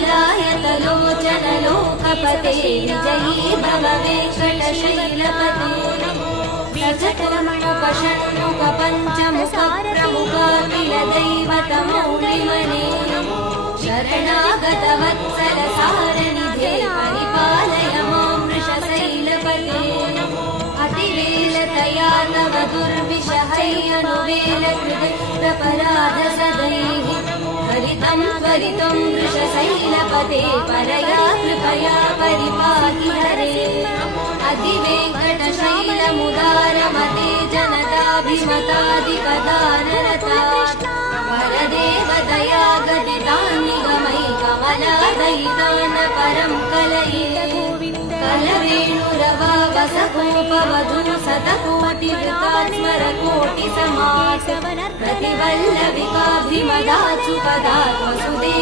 पलायतलोचन लोकपते विजयी भव वेङ्कटशैलपते विजटरमणुपषण्मुख पञ्चमुख प्रमुखाखिल दैवतमौलिमने शरणागत वत्सल सारनिधे परिपालय मां वृषशैलपते अतिवेलतया तव दुर्विषहैयनुवेलकृतपराध सदैः हरितं त्वरितं वृषशैलपते परया कृपया परिपाहि हरे अधिवेङ्कटशैलमुदारमते जनताभिमतादिपदानरता वरदेवदया गदितान्निगमैकमलादयितान परं कलये कलवेणुरवावसकोपवधू शतकोटिवृतात्मरकोटिसमास प्रतिवल्लविकाभिमदात्सुपदात्मसुदेव